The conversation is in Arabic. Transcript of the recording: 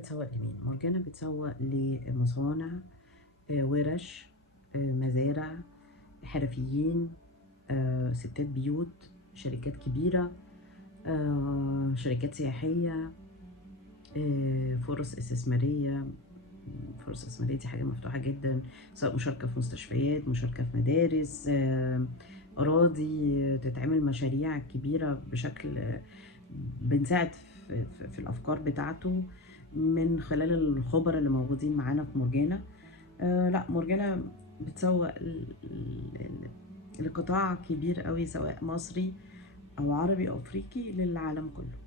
بتسوق لمين؟ مورجانا بتسوق لمصانع، ورش، مزارع، حرفيين، ستات بيوت، شركات كبيرة، شركات سياحية، فرص استثمارية. فرص استثمارية دي حاجة مفتوحة جدا، سواء مشاركة في مستشفيات، مشاركة في مدارس، أراضي تتعمل مشاريع كبيرة بشكل بنساعد في الأفكار بتاعته من خلال الخبراء اللي موجودين معانا في مورجانا. لا، مورجانا بتسوق لقطاع كبير قوي، سواء مصري أو عربي أو أفريقي، للعالم كله.